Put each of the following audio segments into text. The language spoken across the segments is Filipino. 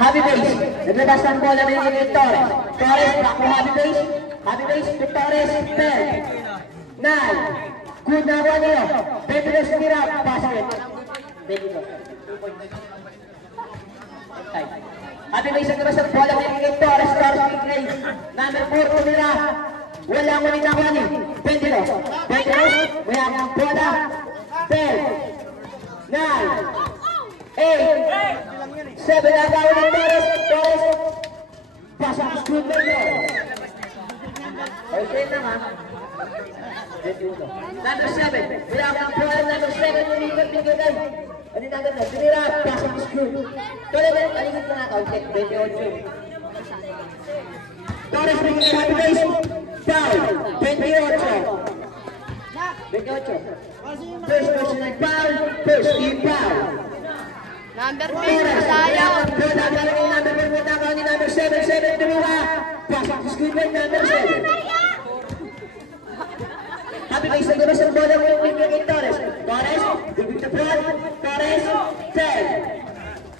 Happy base. Naglabas ng bola ng Torres. Torres, back to happy base. Happy base to Torres. 10, 9. Good na one nyo. 22 tira. Pass it. 22. Happy base. Naglabas ng bola ng Torres. Torres, big race. Number 4, tumira. Wala mo rin ako ni. 22. 22. May ang bola. 10, 9, 8. 7 na gawin ng Torres. Torres. Pasok ang screen na yun. Okay na nga. Number 7. Wala ang bola. Number 7. Ulipat bigay. Ano na ganda? Tumira. Pasok ang screen. Torres. Aligat na nga. Okay. 28. Torres bigay ng happy base. Foul. 28. 28. First personal foul. First team foul. Number 10, sayang. Number 7, dalawa. Pasok sa screen line, number 7. Happy base na gabas ang bola mo yung bigay Torres. Torres, bigay the front. Torres, 10,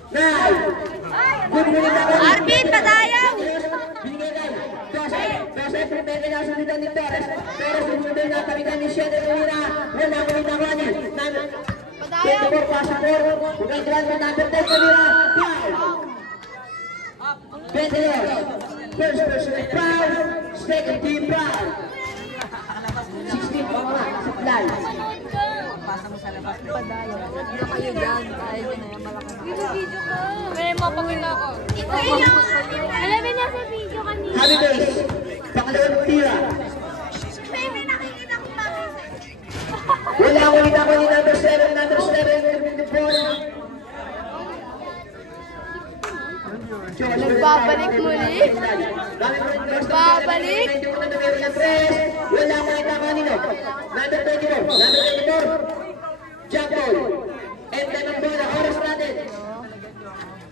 9. Good minute ako. Arbit, padayaw. Binigay kayo. Joseph, prepare na sulitan ni Torres. Torres, sumunod na kapitan ni Shea de Tumira. Wala ko rin ako niya. 24 pasok po. Bugay drive mo number 10 Tumira. Foul. 20. First personal foul. Second team foul. 16 pa mga sa fly. Pasa mo sa labas. Padayaw. Hindi kayo dyan. Tayo na yung malaki. Video ko. May mapagin ako. Alam mo na sa video kanina. Happy base. Pangalawang tira. May nakikita ko bakit. Wala ko ulit ako ni number 7. Number 7. Nagbabalik muli. Nagbabalik. Wala ko ulit ako nino. Number 24. Number 24. Jump ball. And then ang bola. Oras natin.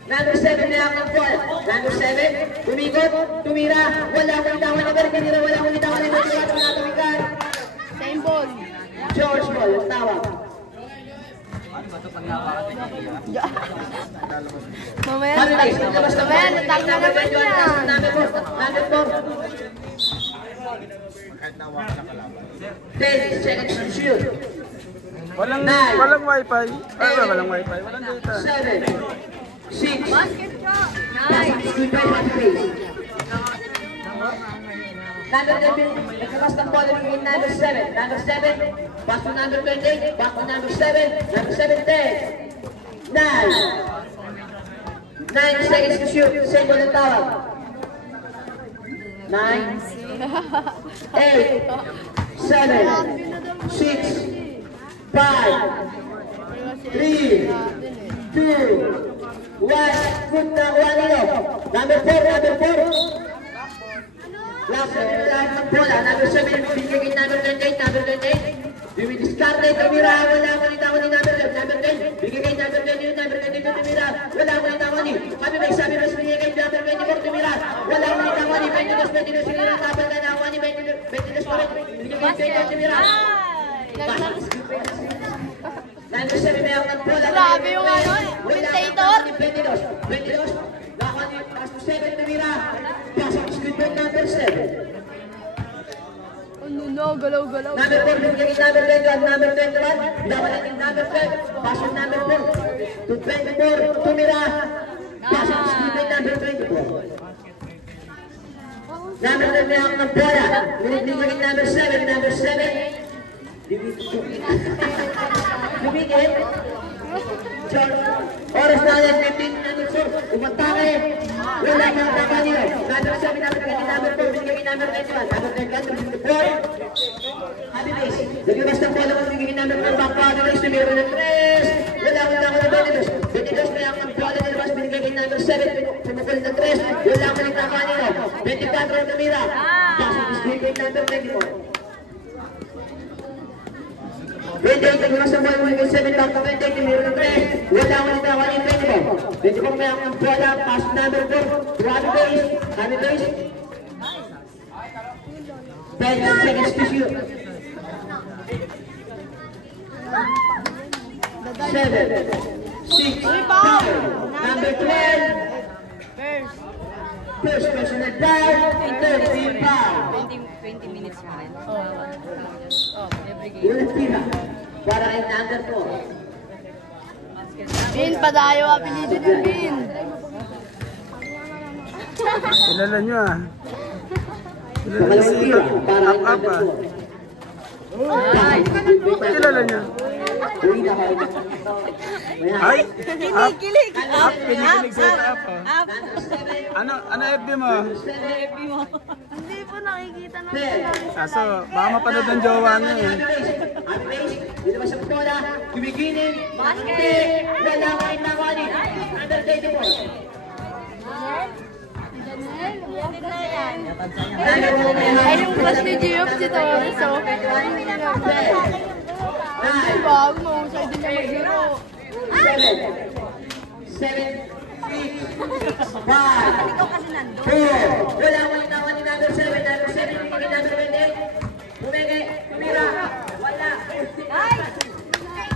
Number 7 na ang bola. Number 7. Tumikot. Tumira. Wala ko ulit ako ni number 24. Wala ko ulit ako ni number 24. Same ball. George Ball. Ang tawag. Mamaya natag na naman yan. Number 4. 10 seconds to shoot. Walang wifi. Ay, walang wifi. Walang data. 7, 6, Basket shot. Nice. Number 10, nagkakas ng ball ng number 7. Number 7, pass to number 28, back to number 7. Number 7, 10, 9. 9 seconds to shoot. Same ball ang tawag. 9, 8, 7, 6, 5, 3, 2, 1. Good na kuha nyo. Number 4, number 4. Last ng bola. Number 7, bigay number 28, number 28. We will discard it. Tumira. Wala ko nito ako ni number 10. Number 10. Bigay number 20, number 22. Tumira. Wala ko nito ako ni. Sabi mo, bigay number 24. Tumira. Wala ko nito ako ni. 22. Tumira. Tapos na ako ni 22 pa rin. Bigay 20. Tumira. Number 7 may ang bola. Grabe yung ano, commentator. 22. Lako ni pass to 7. Tumira. Pasok screen ball number 7. Ano no, galaw-galaw. Number 4, bigay number 21, number 21. Dapat natin number 5. Pasok number 4. To 24. Tumira. Pasok screen ball number 24. Number 10 may ang bola. Bigay number 7. Number 7. Bibigyan. Oras natin, 15 minutes. Umatake. Wala kang tama niyo. Number 7, number 20, number 4, bigay number 21. Number 21, 24. Happy base. Nagbibas ng bola kung bigay number 4, back power race, numero ng 3. Wala kang tama na 22. 22 na yung bola nilabas, binigay number 7, pumukul ng 3. Wala kang tama niyo. 24 ang tumira. Pasok is bigay number 24. 28, nagbibas ng bola, binigay 7, back to 28, numero ng 3. Wala kang Dito po may ang bola, pass number 4, Robbie Base, Robbie Base. 10 seconds to shoot. 7, 6, 5, number 12. First personal foul, 13 foul. 20 minutes pa rin. Every game. Unang tira para kay number 4. Bin, padayo apelido niyo, Bin. Kilala nyo ah. Kilala nyo Pangalawang si tira para kay Up number ah. 4. Kilala nyo. Uy, nakarinig. Ay! Up! Kinikilig! Up! Kinikilig sa Up ah. Ano FB mo? Hindi po nakikita ng Kaso, baka mapanood ng jowa niya eh. Dito ba sa bola? Kumikinin. Basket! Wala ka rin nakani. Under 24. Ay, yung crush ni Gioff si Torres, oh. Bago, mahusay din niya maglaro. 7, 6, 5, 4. Wala ko rin nakani number 7. Number 7, kumikinin number 20. Kumike, kumira. Wala.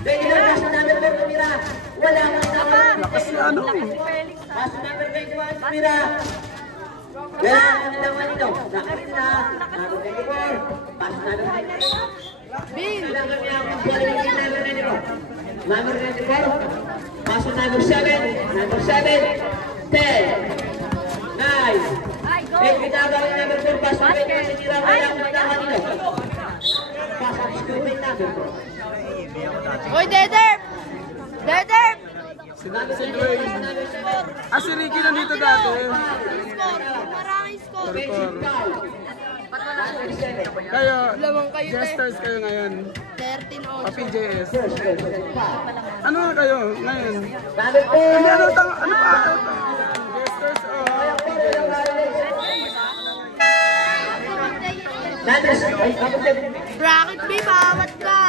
Pwede lang pass number 4, kumira. Wala ko rin nakani. Lakas na ano. Pass number 21, kumira. Wala ko rin nakani daw. Nakarin na. Number 24. Pass number 24. Bin! Number 24. Number 24. Pass number 7. Number 7. 10. 9. 8. Bitabaw yung number 4. Pass number 4. Sinira ko lang. Wala ko rin daw. Pass ang scooping number 4. Uy, Dederp! Dederp! Si Dwayne. Ah, si Ricky nandito dati. Score! Maraming score! Kayo, Lamang kayo, te. jesters kayo ngayon. 13 Pa also. PJS. Ano na kayo ngayon? Number 4. Hindi, ano pa? Jesters o PJS? Bracket B, bawat ka!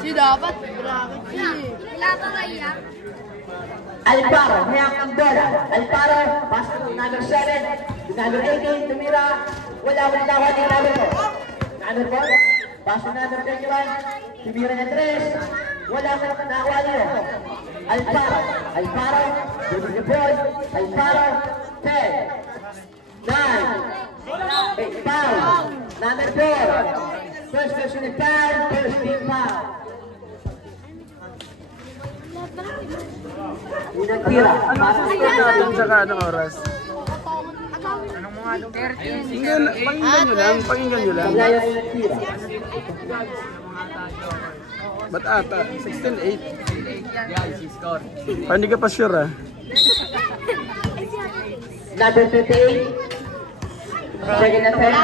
Si dapat, bracket B. Wala pa kaya? Alparo, may ang bola. Alparo, pass to number 7. Number 18, tumira. Wala ko nitawa ni number 4. Number 4, pass to number 21. Tumira na 3. Wala ko nitawa niyo. Alparo, Alparo, David the Boy, Alparo, 10, 9, 8, foul. Number 4, first person is foul, first team foul. Unang tira. Ano ang score natin tsaka anong oras? Hindi, pakinggan nyo lang, pakinggan nyo lang. Paglayan unang tira. Ba't ata? 16-8. Pa, hindi ka pa sure ah. Number 58. Second attempt.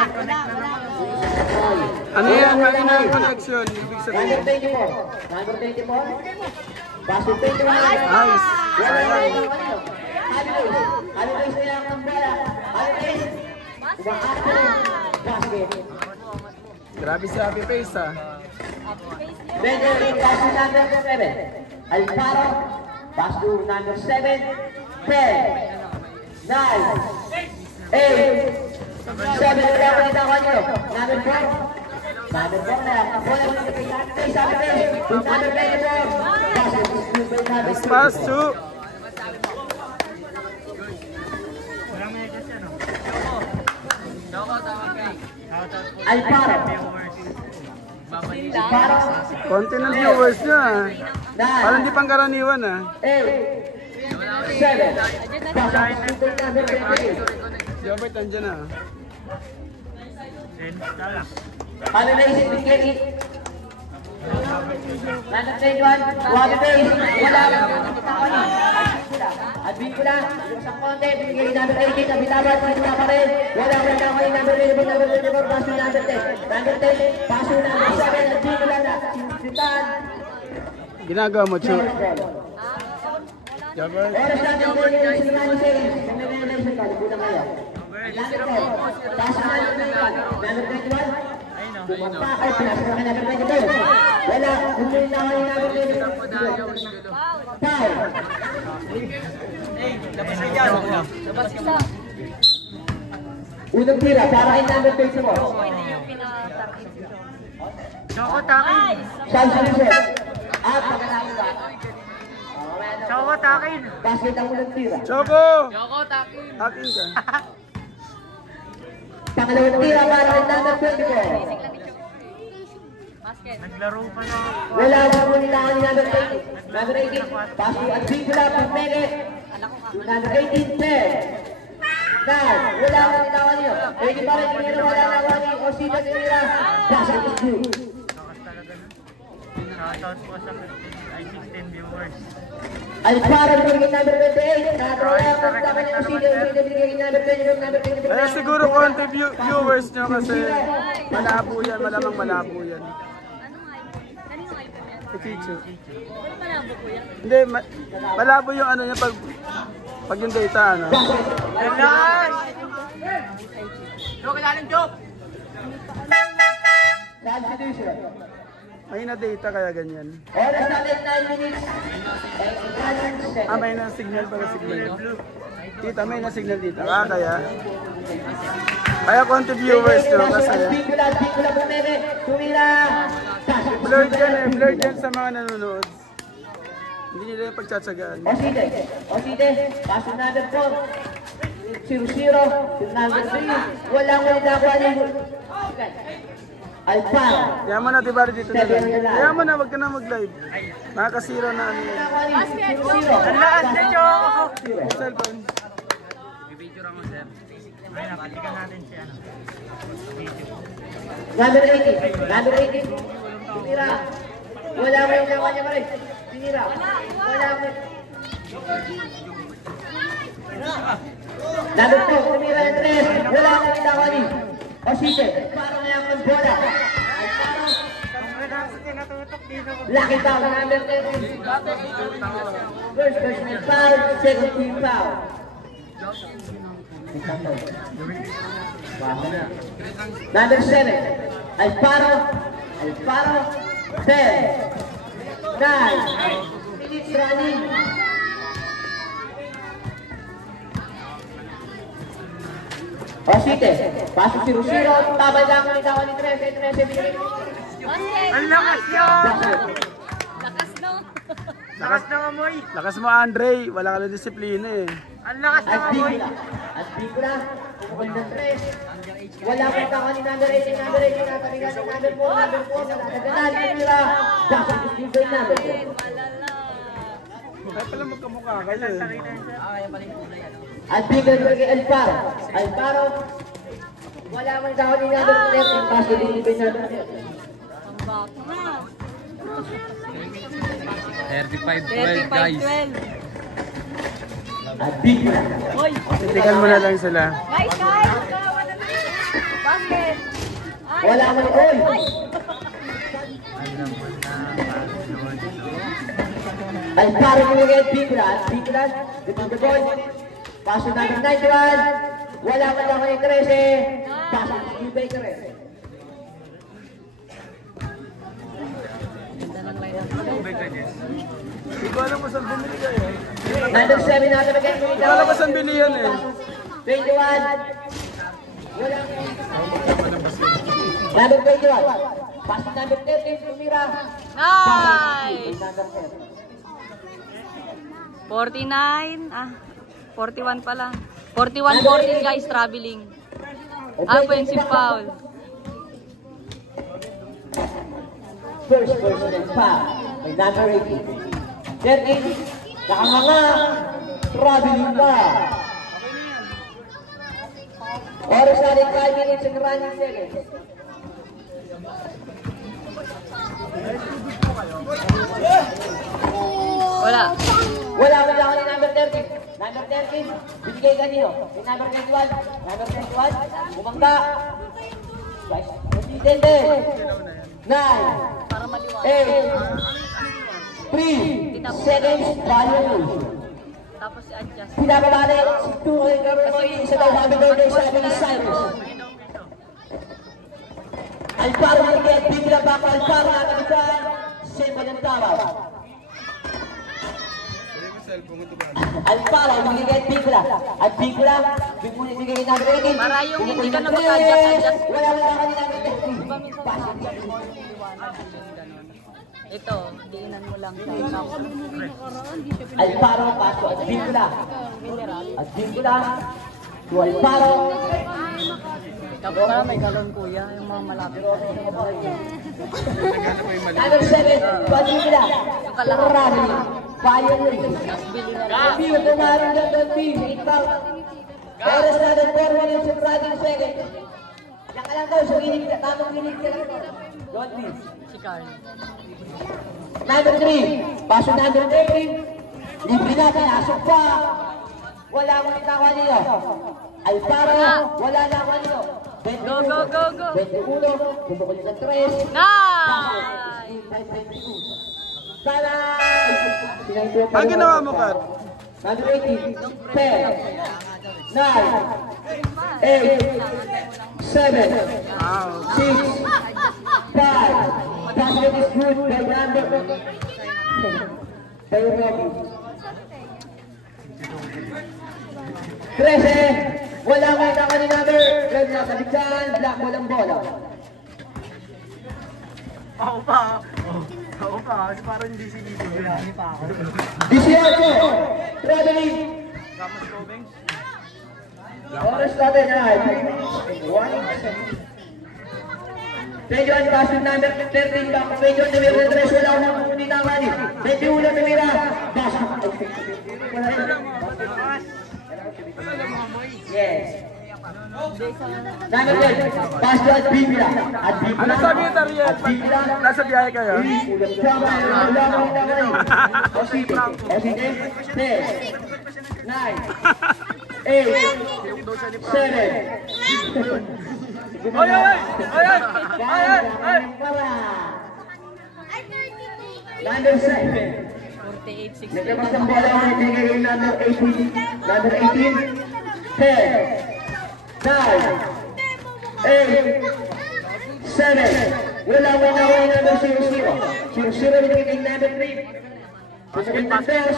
Ano yan? Ano yung connection? Ibig Number sabihin. 24. Number 24. Basket 21. Nice. Wala na Sayang. yung ano. Halidays na lang ang bola. Halidays. Umaakto. Basket. Grabe si Happy Face ah. Medyo rin basket number 7. Alparo. Pass to number 7. 10. 9. 8. 7. Wala ko rin ako nyo. Number 4. Number 4 na. Bola mo nito kay Halidays. Halidays. Number 24. Basket is two by number Nice pass, 2. Chu. Alparo. Alparo. Konti ng viewers niya ah. Parang di pangkaraniwan ah. 8. 7. Basket is two by number 28. Si Robert andyan ah. Ano na isip ni Kenny? Number 21, Wabi Base, wala lang. At Bicula, isang konti, bigay number 18, Abitabat, Bicula pa rin. Wala ko lang ako yung number 24, number 24, paso number 10. Number 10, paso number 7, at Bicula na, Sitan. Ginagawa mo, Chu. Jabber. Oras lang yung mga yung sinimani sa iyo. Kung may mga nasa ka, libutan kayo. Number 4, paso number 21, number 21. Bumagta. Ay, pinasok na number 22. Wala. Hindi na ako yung number 22. Foul. Unang tira para kay number 24. Choco takin. Sean Salisher. At pagkatapos ba? Choco takin. Basket ang unang tira. Choco! Choco takin. Akin ka. Pangalawang tira para kay number 24. Basket. Naglaro pa na. Wala na muli na ni number 18. Number 18. Basket at Bigla Pagmege. Number 18, 10. Wala ka nitawa niyo. Pwede pa rin kinira wala na wani o sino kinira. Basket is due. Shoutout po sa 16 viewers. Alparo binigay number 28. Nakatrawa ang pagkaman niyo sino binigay number 20. Number 20. Kaya siguro konti viewers nyo kasi malabo yan, malamang malabo yan. Si Kichu. Hindi, malabo yung ano niya pag yung data ano. Kailan! Joke lang, joke! Substitution. May na data kaya ganyan. Oras natin 9 minutes. May na signal para signal. Tita, may na signal dito. Kaya konti viewers nyo kasi Bigla Pumere. Tumira. blurred yan eh. Blurred yan sa mga nanonood. Hindi nila yung pagtsatsagaan. Oside. Paso number 4. 0-0. Number 3. Walang nakuha niyo. Alparo. Kaya mo na, diba dito na lang. Kaya mo na, wag ka na mag-live. Nakakasira na ano yan. Ang lakas na, Choco! Cellphone. Bibidyo lang mo, sir. Ay, napatikan natin siya. Number 80. Number 80. Tumira. Wala mo yung nakuha niya pa rin. Tumira. Wala mo. Number 2. Tumira ng 3. Wala mo yung nakuha niya. Oside. Parang ngayon ang bola. Lucky foul. Number 10. First personal foul. Second team foul. Number 7. Alparo. 10. 9. Minutes running. Osite. Pasok si Rusiro. Tabay lang ang itawa ni 13. Ang lakas yun! Lakas ng amoy! Lakas mo, Andre. Wala ka na disiplina eh. Ang lakas ng amoy! At Bigla. Pumukul ng 3. Wala pa itawa ni number 18. Number 18. Natabigan ni number 4. Number 4. Natagalan. Tumira. Basket is due by number 4. Kaya pala magkamukha kayo eh. At Bigla kay Alparo. Wala man itawa ni number 13. Basket is due by number 4. 35-12 guys. At Bigla. Titikan mo na lang sila. Guys! Basket! Wala man oy. Alparo binigay at Bigla. At Bigla. Defend the ball. Paso number 91. Wala man lang kay 13. Paso is due by 13. Hindi ko alam kung saan bumili kayo. Number 7 natin magiging Hindi ko alam kung saan bili yan eh. 21. Wala. Number 21. Pass number 13. Tumira. Nice! Number 49. 41 pala. 41-14 guys, traveling. Offensive foul. First personal foul by number 18. 13. Nakanganga. Traveling pa. Oras natin 5 minutes and running seconds. Wala. Wala ko lang ni number 13. Number 13. Binigay kanino? May number 21. Number 21. Bumangga. Guys, 10. 9. 8. 3 seconds. Value. Tapos i-adjust. Pinababa na yung tukoy kami sa daw sabi daw sabi ni Cyrus. Alfaro Miguel, bigla back Alfaro nakalikan. Same ng tawag. Alfaro Miguel, bigla. At bigla, bigla na rating. Para yung hindi ka na mag-adjust. Wala kanina ng Ito, diinan mo lang siya. Alfaro paso at bigla. At bigla. To Alfaro. Tapos pala may galon kuya, yung mga malapit. Number 7, Padilla. Rami. Pioneer. Bill, tumarin ng Dolby. Oras na ng 4 minutes of riding second. Saka lang daw, so tamang ginig ka lang. Dolby. Si Carl. Number 3, paso number 3. Libre na, pinasok pa. Wala mo nitawa niyo. Alfaro, wala na ako niyo. Go, go, go, go. 21, tumukulin ng 3. Nice! Sana! Ang ginawa mo, Kat? Number 18, 10, 9, 8, 7, 6, 5. Basket is good by number. Tayo Robbie. 13, wala mo yung ni number. Red na kaligsan, black ball ang bola. Ako pa. Ako pa. Parang hindi sinigil. 18, traveling. Oras natin ay 1. 21, pass number 13, back 21, numero 3, wala akong punitaman. 21, tumira. Pass. Yes. Number 10, pass to at Bibla. At Bibla. Ano sabi niyo, Tariel? At Bibla. Nasa biyahe kayo? Ulat sama. Wala akong punitaman. Osite. Osite. 10, 9, 8, 7. Oy, oy, oy, oy, oy. Number 7. 48, 60. Naglamas ang bola ang ibigay yung number 18. Number 18. 10. 9. 8. 7. Wala yung number 00. 00 ibigay yung number 3. Pagkakit ng dos,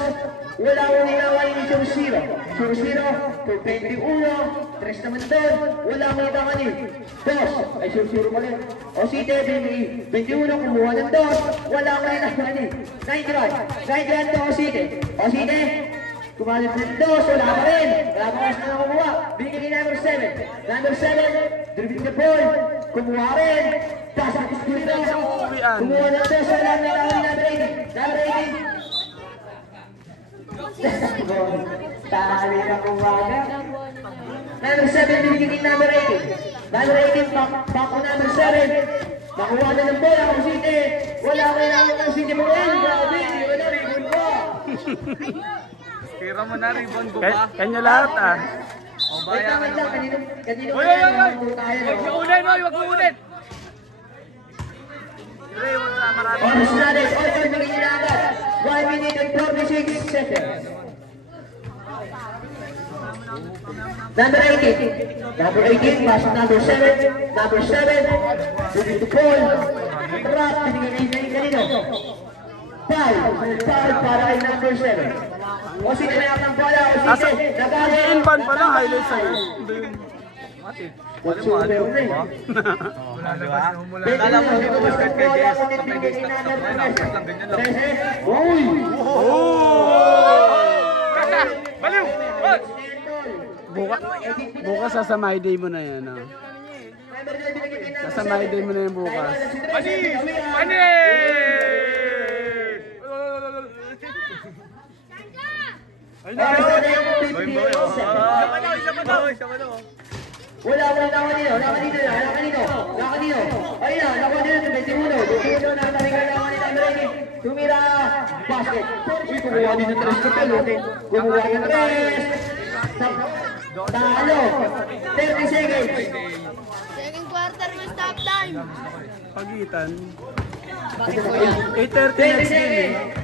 wala akong ninawain ni 00. 00 to 21. 3 naman doon, wala akong nitawain. Dos, ay 00 pa rin. O si Tebe, 21 kumuha ng dos, wala akong nitawain. 91 to o si Tebe. O si Tebe, kumalit ng dos, wala pa rin. Wala pa kasi na kumuha. Binigay ni number 7. Number 7, dribbling the ball. Kumuha rin. Pasok ko dito. Kumuha ng dos, wala akong nitawain number 18. Number 18. Tali na kumbaga. Number 7, binigyan ni number 18. Number 18, back on number 7. Nakuha na ng bola kung City. Wala ko lang ng City mo yan. Grabe, wala ribbon ko. Tira mo na ribbon ko ba? Kanya lahat ah. O baya ka naman. Kanino Oy, oy, oy! Huwag mo unin, oy! Huwag mo unin! Dre, huwag na marami. Oras natin, all time magiging agad. 1 minute and 46 seconds. Number 18. Number 18, pass number 7. Number 7, moving to Paul. Trap, pinigay na yung kanino. 5 para kay number 7. O sige na ang bola, o sige. In-ban pa lang, highlights sa'yo. Wala mo, ano ba? Wala mo, dito basket kay Jess. May Jess na basket lang, ganyan lang. Uy! Kata! Baliw! Bukas sa my day mo na yan. Ah. Sa my day mo na yan bukas. Panis! Ay na! Wala ko na kanino, nakanino. Ayun na, nakanino, 21 na talaga na kanino. Tumira, basket. Uy, kumuha din ng 3 kapel. Kumuha ng 3. Talo. 30 seconds. Second quarter mo stop time. Pagitan. Bakit kuya? 8:30 30 next game eh. seconds.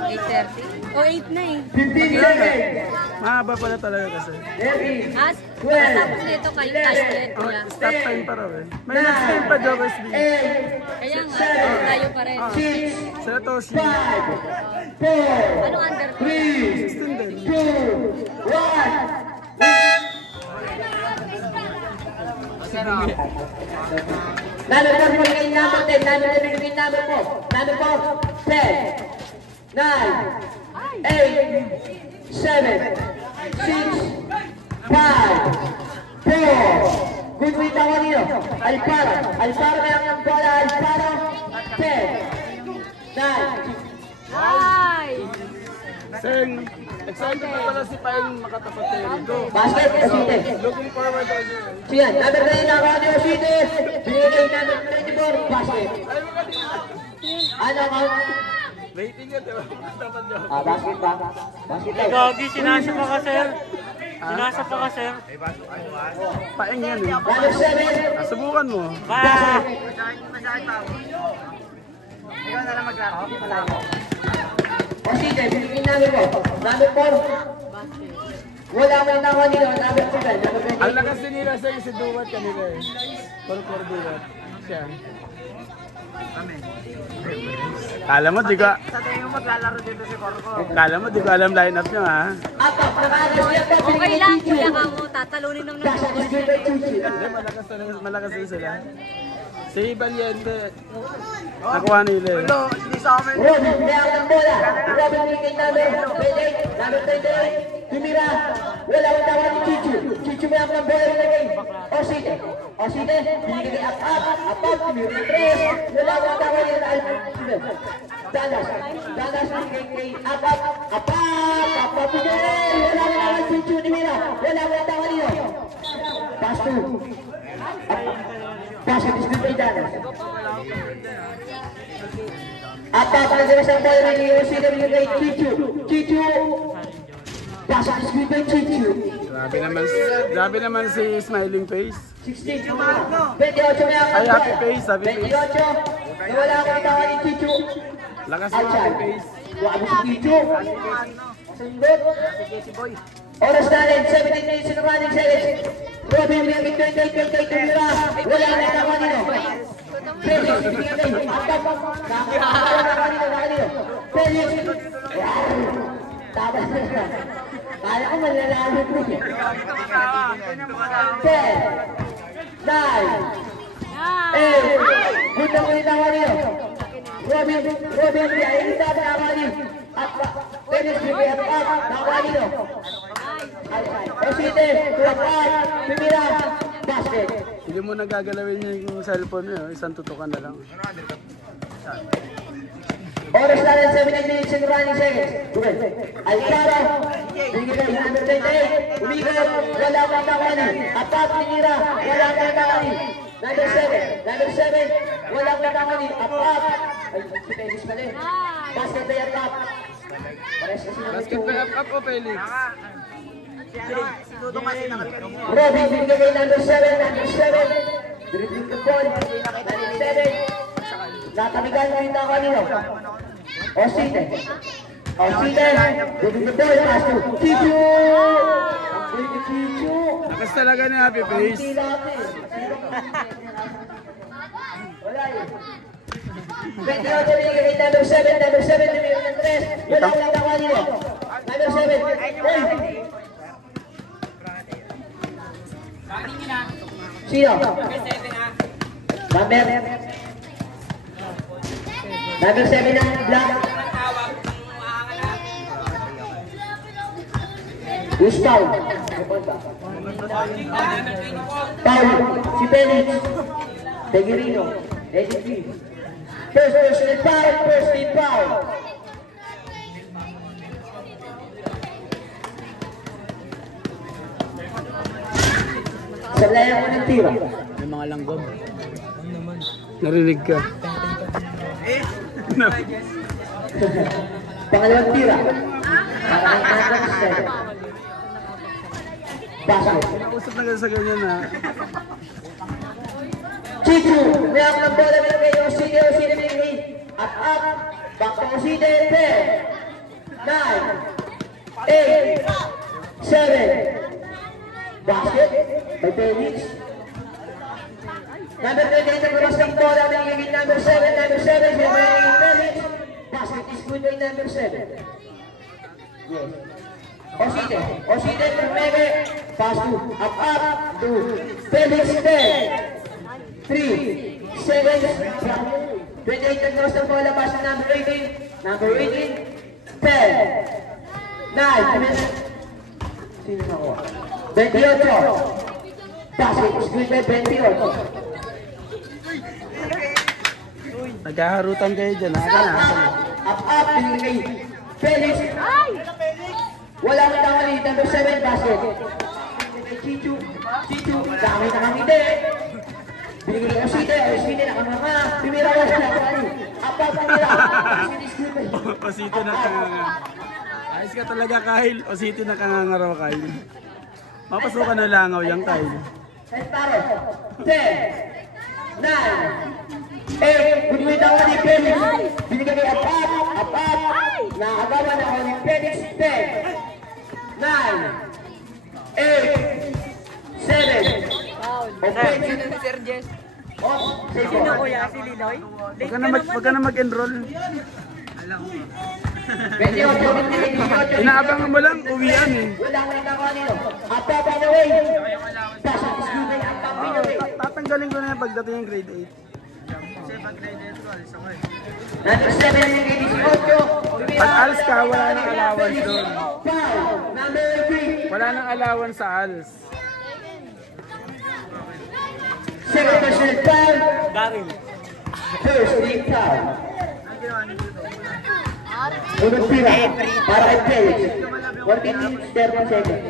8:30. O, 8 na eh. 15 seconds. Mahaba pala talaga kasi. 30. As, matapos nito kay Ashlet Oh, nila. stop time pa raw eh. May next time pa, Jokers B. 8, Kaya nga, tayo pa rin. 6, Sa ito, si 5, 4, Anong under ko? 3, 16 din. 2, 1. Number 4, binigay number 10. Number 10, binigay number 4. Number 4, 10, 9, 8, 7, 6, 5, 4. Good with the one here. Alparo. Alparo meron ng bola. Alparo. 10, 9. Ay! Seng, excited na pala si Paing makatapat kay Rico. Basket, Osite. Looking forward also. Siyan, number 9 na Ronnie Osite. Binigay number 24, basket. Ano count? Rating yun, di ba? Dapat yun. Basket pa. Basket lang. Gagi, sinasa pa ka, sir. Sinasa pa ka, sir. Paing yan eh. Number 7. Subukan mo. Ba! Osite, binigay number mo. Number 4. Wala mo na ako nila. Number 7. Number 20. Ang lakas din nila sa'yo si Duwat kanila eh. Korkor Duwat. Siya. Kala mo, di ko... Sa tingin mo maglalaro dito si Corco. Kala mo, di ko alam line-up nyo ha. Apo, nakakasya pa. Okay lang, kuya ka mo. Tatalunin naman Dasha, ako. display by Chuchi. Hindi, malakas din sila. Si Valiente, nakuha nila eh. Hindi sa amin. Robin, may ang bola. Robin, binigay number 28. Number 28. Tumira. Wala ang tawa ni Chichu. Chichu, may ang bola binigay. Osite. Osite, binigay up. Tumira 3. Wala ang tawa ni Dalas. Dalas, binigay kay up. Binigay. Wala ang tawa ni Chichu. Tumira. Wala ang tawa niyo. Pass 2. Pass it, display by Dalas. Nagdalas ang bola ni Osite binigay Chichu. Chichu. Pass it, display by Chichu. Grabe naman si Smiling Face. 16. 28 may ang Ay, happy face, happy face. 28. Nawala ko ang tawa ni Chichu. Lakas ng happy face. Wala si Chichu. Sundot. Oras natin, 17 minutes in the running seconds. Robin, binigay 28 kay Tumira. Wala na ang tawa nino. Felix, binigay. Felix. Tapos na. Kala ko malalalo ko eh. 10, 9, 8. Good na kulit ang nino. Robin, ay dada ang nino. Felix, binigay at nakuha nino. Osite, tulad, Tumira, basket. Hindi mo nagagalawin yung cellphone mo, isang tutukan na lang. Oras natin 17 minutes in running seconds. Alcaro, binigay number 28. Umigod, wala kang nakani. Apat, Tumira, wala kang nakani. Number 7, wala kang nakani. Apat. Ay, si Felix pala eh. Basket by Apat. Pares kasi naman Basket by up o Felix? Robin, binigay kay number 7. Dribbling the ball. Number 7. Natamigan na yung ako nila. Osite. Dribbling the ball. Pass to Chichu. Chichu. Lakas talaga ni Happy Face. Wala yun. 28 binigay kay number 7. Number 7, binigay ng 3. Wala lang ako nila. Number 7. Hey. Sino? Number 7 na black. Gustav. Paul. Si Felix. Teguerino. Edith. First personal foul. First team foul. Sablayan mo ng tira. May mga langgam. Narinig ka. Pangalawang tira. Basket. Usap na sa ganyan ha. Chichu, may ang bola na kay Osite binigay. Up. Back to Osite. 8, 7. Basket by Felix. Number 28 ang cross ng bola. Nagiging number 7. Number 7 si Felix. Basket is good by number 7. Yes. Osite Meme. Pass to. Up to Felix 10. 3 seconds. 28 ang cross ng bola. Pass to number 18. Number 18. 10. 9. Sino nakuha? 28. Basket is good by 28. Naghaharutan kayo dyan. Up, binigay kay Felix. Wala kang tangali. Number 7, basket. Chichu, dami na kang hindi. Binigay kay Osite, nakamama. Pimira ko siya. Up, pimira. Osite na kanganga. Ayos ka talaga, Kyle. Osite na kanganga raw, Kyle. Mapasukan na langaw yan, Kyle. 10, 9. Binigay ako ni Felix. Binigay kay Up. Nakagawa na ako ni Felix. 10, 9, 8, 7. Okay. Sir Jess. Sino kuya? Si Linoy? Wag ka na mag-enroll. 28. Inaabangan mo lang, uwian eh. Wala ko nito kanino. Up, by the way. Pasok is good by Up, by the way. Tatanggalin ko na yan pagdating yung grade 8. Number 7 yung kay 18. Pag ALS ka, wala nang allowance doon. Number 3. Wala nang allowance sa ALS. Second personal foul. Daryl. First team foul. Unang tira para kay Felix. 14 minutes, 30 seconds.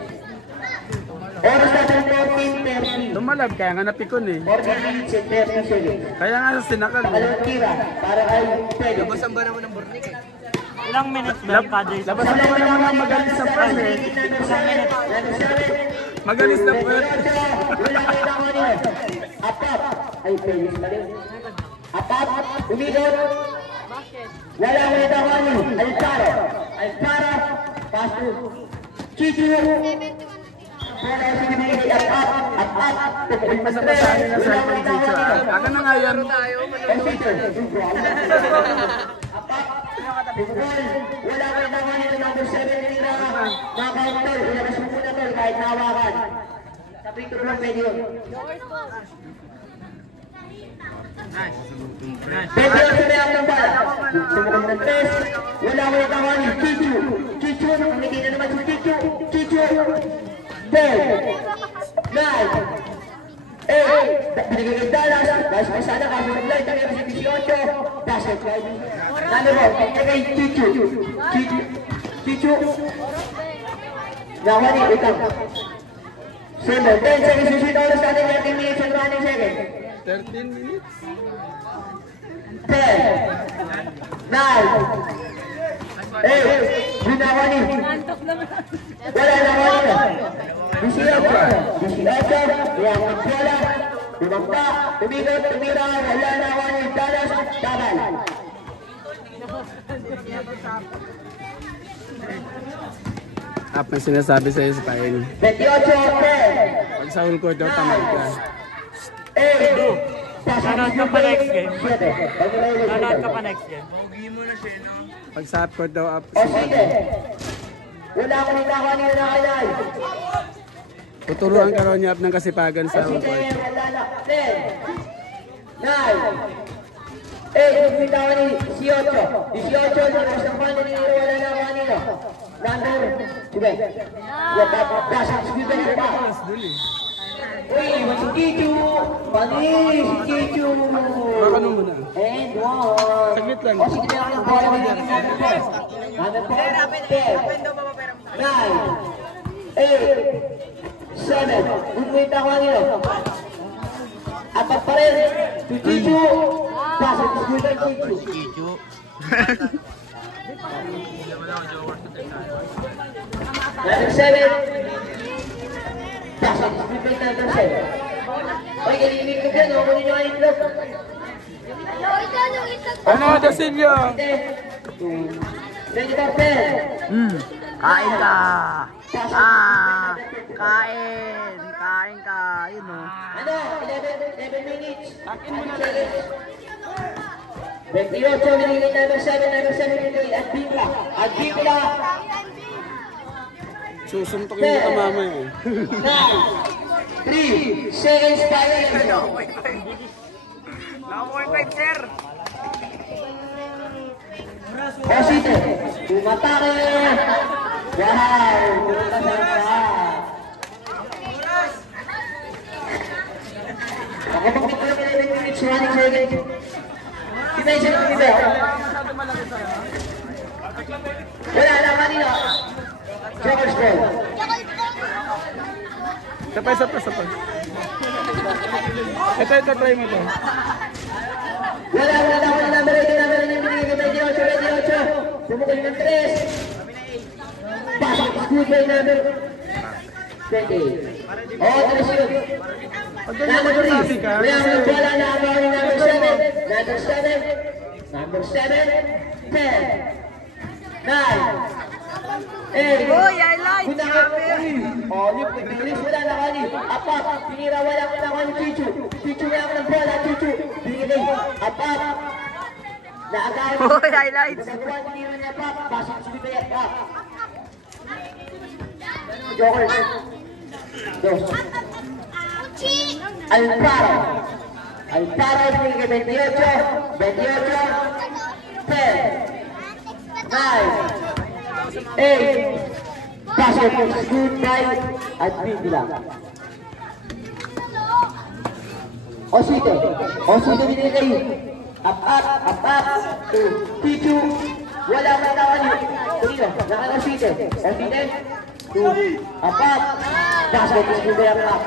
Oras natin 14:30. Lumalab, kaya nga napikon eh. 14 minutes and 30 seconds. Kaya nga sa sinakal eh. Pangalawang tira para kay Felix. Labasan ba naman ng Bornik eh? Ilang minutes ba yung kada isa? Labasan mo naman ang magalis sa press eh. Number 7. Magalis na press. Wala kayo na kanino. Up. Ay, Felix pa rin. Up. Umidot. Wala kayo na kanino. Alparo. Pass to Chichu. Wala kayo sinibigay. Up. Masabasahin na sa ipon dito ah. Aga na nga yan. Wala kayo na kanino. Number 7 nila. Mga counter. Ilabas mo muna tol kahit nawakan. Sabi ko lang pwede yun. Pwede yun sa react ng bala. Sumukang ng test. Wala kayo na kanino. Chichu. Hindi na naman si Chichu. 10, 9, 8, binigay kay Dallas, guys, may sana kaso nag-light, ang MC 18, basket, guys. Nalo mo, kay Chichu. Nawali, utang. 7, 10 seconds, susunod oras natin, 13 minutes and running second. 13 minutes? 10, 9, 8, binawali. Wala na wala. 18, yang bola, bumangka, tumira, wala na wala, Dallas, tabal. May sinasabi sa'yo sa tayo. 28, 10. Pag sa whole court daw, tamad ka. 8. Nanood ka pa next game? Nanood ka pa next game? Pag sa half court daw, up. O sige. Wala ko nila kanina na kanal. Tuturuan ka raw niya up ng kasipagan sa whole court. Wala na. 10, 9, 8. Bitawan ni 18. 18. Tapos ang paano ni Niro. Wala na kanina. Number. Sige. Basang sige na ba? Uy, si Chichu. Panis, si Chichu. Baka nung muna. And 1. Saglit lang. O sige na lang ang bola mo dyan. Number 10, 9, 8, 7. Gumita ko ang ino. Apat pa rin. Si Chichu. Pasok si Chichu. Number 7. Pasok si number 7. Oy, galimig ko dyan. Kunin nyo ang itlog. Ano, Dasilio? 24-10. Kain ka. Kain ka. Yun o. Ano? 11 minutes. 30 seconds. 28, binigay number 7 binigay at Bigla. At Bigla. Susuntok yung kita mamaya. 9, 3 seconds pa rin. Naka-point sir. Osito, tumatake. Wow, tumatake pa. Nakapagpit ko lang 11 minutes, 1 second. Dimension ng iba. Wala na kanina. Joker's ball. Sapay. Ito, try mo ito. Wala number 8 binigay kay 28. Sumukay ng 3. Pasok school by number 20. Oh, 3. Number 3. Wala na ang number 7. Number 7. 10. 9. 8. Uy, highlights. Oh, yung pagbilis wala na kani. Apat. Pinira wala na kani Chichu. Chichu na ako ng bola. Chichu. Binigay. Apat. Naagaw. Uy, highlights. Nagkuhan tinira niya pa. Pasok sumibayat pa. Jokers. Dos. Alparo. Alparo binigay 28. 10. 9. 8. Pasok good by at Bigla. Osito binigay. Up. Pichu. Wala ka na kani. Tulino. Nakakasite. Osito. 2. Up. Pasok good by up.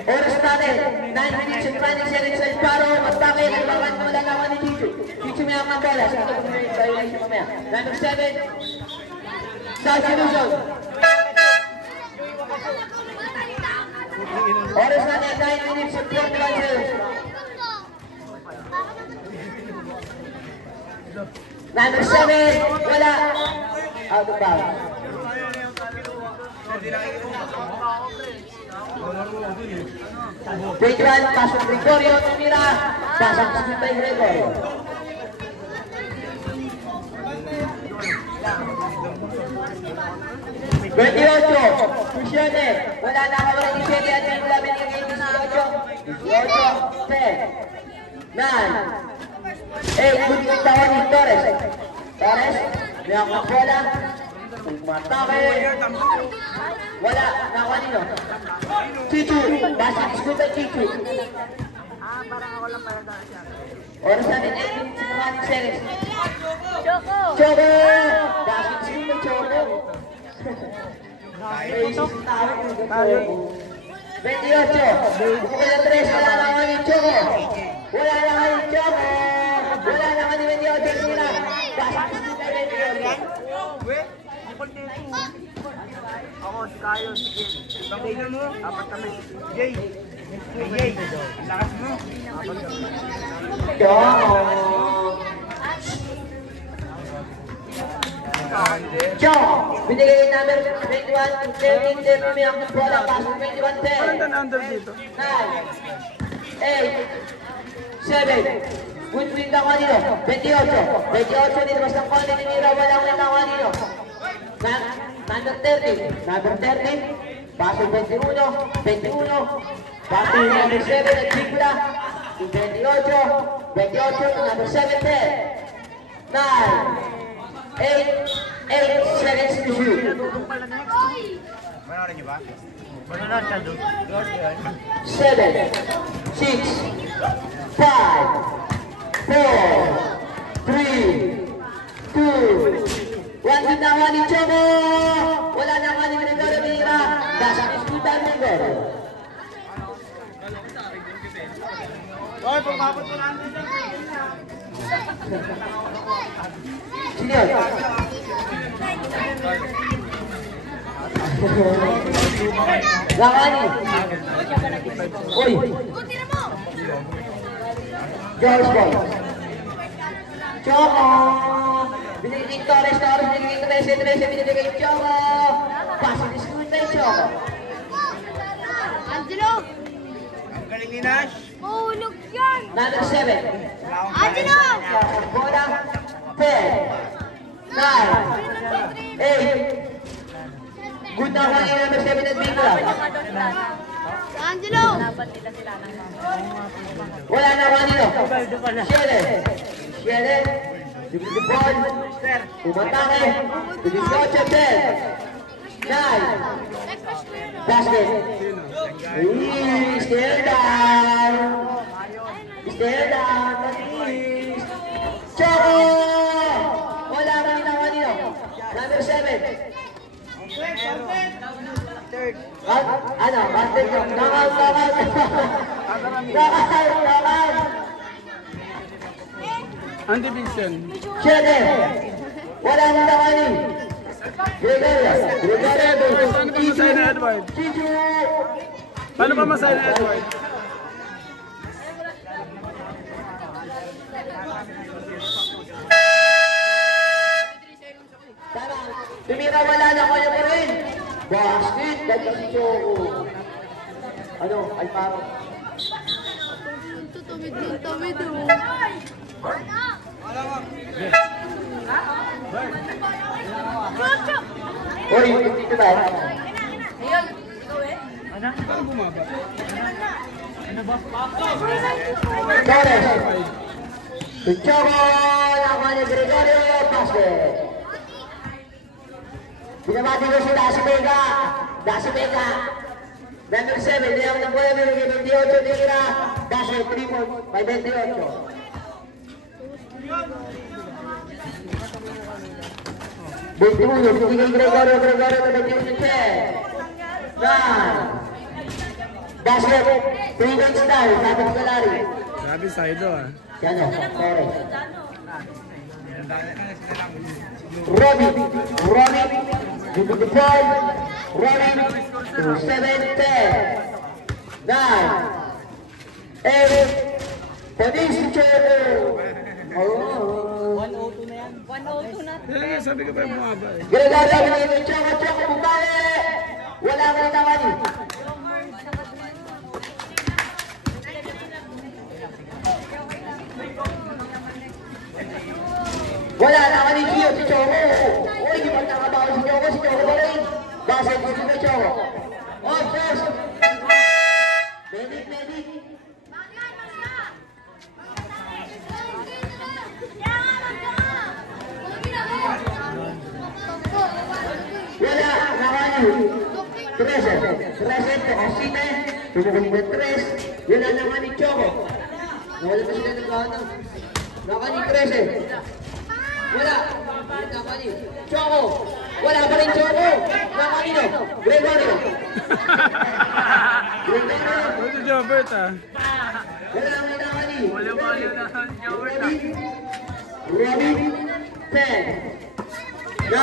Oras natin. 9 minutes and 20 seconds. Alparo. Matake. Nagbakan mo lang naman ni Chichu. Chichu may ang bola. Sige ko muna yung violation mamaya. Number 7. South Illusion. Oras natin. 9 minutes and 41 seconds. Number 7. Wala. Out of bounds. Pedran, pasok Gregorio, tumira. Pasok by Gregorio. Gregorio, Luciane. Wala na ka wala ni Shelly at yung lamin ng 18. 10. 9. 8. Good yung tawa ni Torres. Torres, may ako bola. Matake. Wala, nakuha nino. Chichu, basket school by Chichu. Parang ako lang pala siya. Oras natin 8 minutes and 1 seconds. Choco! Basket school by Choco. Racist tawag yung Choco. 28. Bukod na 3, wala na kami Choco. Wala na kami Choco. Wala na kami 28. Nila. Basket school by 28. Ako, si Kayo, sige. Tingnan mo. Apat kami. Jay. Lakas mo. Choco. Binigay number 21. 10 may ang bola. Pasok 21. 10. Parang under dito. 9, 8, 7. Good win na kanino. 28. 28 dito mas ng konti ni Mira. Walang win na kanino. Number 30. Number 30. Pasok 21. 21. Pasok number 7 at Bigla. 28. 28. Number 7. 10. 9. 8. 8 seconds to shoot. Manorin niyo ba? Manorin ka doon. 7, 6, 5, 4, 3, 2, 1 din na ni Choco! Wala na nga ni Gregorio Mira. Nasa iskutan ni Gregorio. Oy, pumapot mo lang dito. Sino yun? Lakani. Uy. George Ball. Choco! Binigay Torres, binigay 13, binigay Choco! Passing is good by Choco. Angelo! Ang galing ni Nash. Mahulog yan! Number 7. Angelo! Bola, 10, 9, 8. Good na one number 7 at Bigla. Angelo! Wala na one nilo. Siede, the ball, umatake, to the coach of 10, 9, basket. Stare down, please. Choco! Wala na one nilo. Number 7. Ano? Basket ko. Knockout. Undivision. Siede. Wala na nakani. Gregorio. Paano pa masaya na Edward? Chichu. Paano pa masaya na Edward? Tama. Tumira wala na ko yung rin. Basket. Ganda si Choco. Ano? Alparo. Tumid. Oy, dito ba? Paano bumaba? Torres. Choco. Nakuha ni Gregorio. Basket. Binabati ko si Dasi Vega. Number 7, Leon ng bola, binigay 28, Dira. Dasi, 3 points, may 28. Binigay Gregorio na 21, 9. Basket, 3 points down, sabi ko Galari. Grabe Saido ah. Yan o, Torres. Robin, with the ball, Robin, 7, 10, 9, 8, Panis Choco. Oh. 102 na. Kaya sabi ko pa bumaba eh. Gregorio, binigay Choco, bumali. Wala ka na naman eh. Wala naman ni Gio si Choco. Uy, di ba nakabawa si Choco ba rin? Basket ko si Choco. Oh, first. Medic. Wala, naman yun. 13 to Osine. Tumukong mo 3. Wala naman ni Choco. Wala pa sila nagkano. Naman ni 13. Wala. Choco. Wala pa rin Choco. Nakanino. Gregorio. Ito Jobert ah. Wala mo nakani. Wala na Jobert ah. Robin. 10. 9.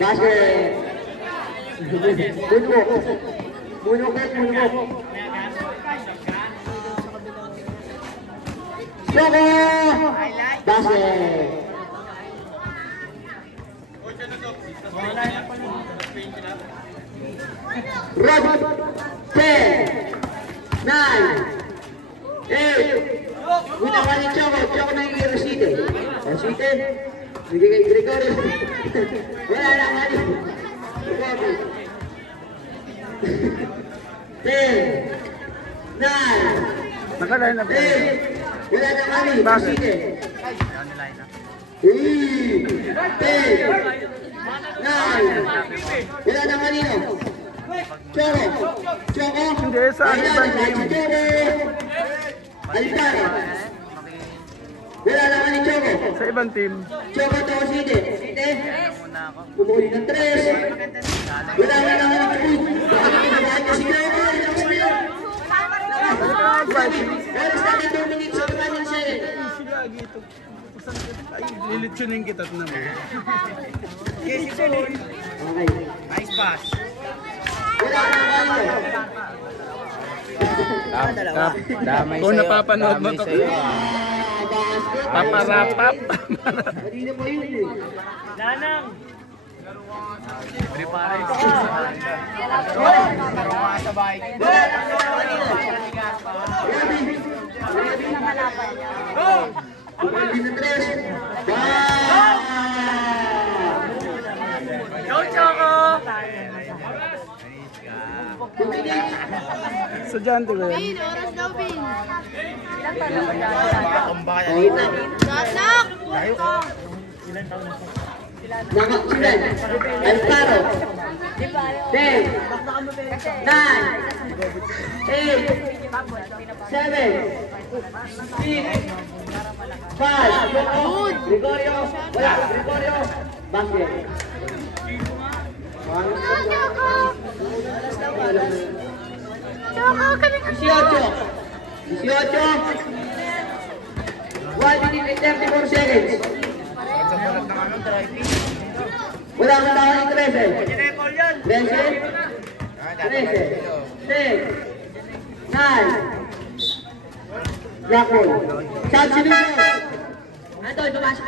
Basket. Munok. Choco! Basket! Robin! 10! 9! 8! Ginawa ni Choco na yung Rosite. Rosite, bigay kay Gregorio. Wala na nga rin. Robin! 10! 9! Nakaline na ba? Wala na kami, Basite. 9. Wala na kanino. Choco. Hindi, sa ibang team. Alparo. Wala na kanino Choco. Sa ibang team. Choco to Basite. Basite. Pumuli ng 3. Wala na kanino. Bakit kinabahan niya si Choco? Oras natin 2 minutes sa kanin siya eh. Ay, lilitsunin kita naman. Yes, ito eh. Okay. Nice pass. Wala na kanino. Kap, damay Kung sa'yo. napapanood mo Damay to. sa'yo. Paparapap. Kanina pa yun eh. Lanang! Sa bahay. Go, Choco! Estudyante ko yan. Oras daw, Bin. Tumba ka dito. Nak! Nakaksilan. Alparo. 10. 9. 8. 7. 6. 5. Gregorio. Wala. Gregorio. Basket. Choco! Choco, kami ka. 18. 18. 1 minute and 34 seconds. Sa mulat ng ano, driving. Wala kang tao ng 13. 13. 10. 9. Yakol. Shot si Lugo. Ano ito? Ipapasok